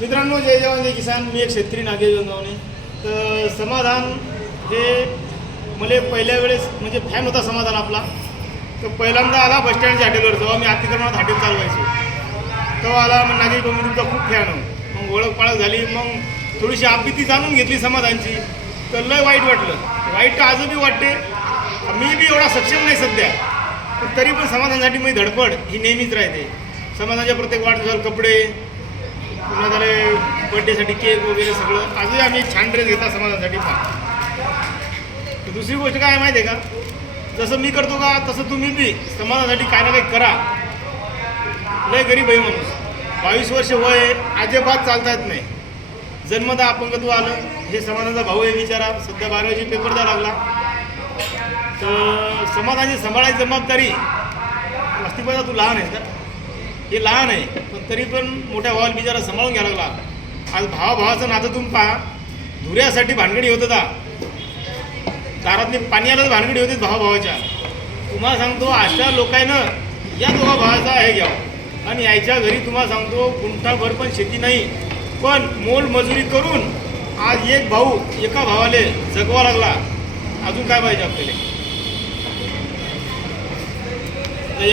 मित्रांनो जय जवान जय किसान. मी एक शेतकरी नागेश गोंदावणे तर समाधान हे मला पहिल्या वेळेस म्हणजे फॅन होता समाधान आपला. तर पहिल्यांदा आला बस स्टँडच्या हॉटेलवर जेव्हा मी अतिक्रमणात हॉटेल चालवायचो. तेव्हा आला मग नागेश भाऊ तुमचा खूप फॅन हो मग ओळख पाळख झाली मग थोडीशी आपबीती जाणून घेतली समाधानची. तर लय वाईट वाटलं. वाईट तर आजही वाटते. मी बी एवढा सक्षम नाही सध्या. पण तरी पण समाधानासाठी मी धडपड ही नेहमीच राहते. समाजाच्या प्रत्येक वाढदिवसाला कपडे पुन्हा झाले बड्डेसाठी केक वगैरे सगळं आजही आम्ही छान ड्रेस घेता समाजासाठी पण दुसरी गोष्ट काय माहिती आहे का? जसं मी करतो का तसं तुम्ही बी समाजासाठी काय ना काही करा. लय गरीब आहे माणूस. बावीस वर्ष वय अजिबात चालता येत नाही. जन्मदा अपंगत्व आलं हे समाजाचा भाऊ आहे विचारा सध्या बारावीची पेपर द्या लागला. तर समाजाची सांभाळायची जबाबदारी अस्तित्वाचा तू लहान आहेस का? हे लहान आहे पण तरी पण मोठ्या भावाला बिचारा सांभाळून घ्यावा लागला. आज भावाभावाचं नातं तुम्ही पहा. धुऱ्यासाठी भानगडी होत होता. दारातली पाणी आलं तर भानगडी होती भावा भावाच्या तुम्हाला सांगतो अशा लोकांनं या दोघा भावाचा हे घ्यावा. आणि यायच्या घरी तुम्हाला सांगतो गुंठाभर पण शेती नाही. पण मोल मजुरी करून आज एक भाऊ एका भावाले जगवा लागला. अजून काय पाहिजे आपल्याला?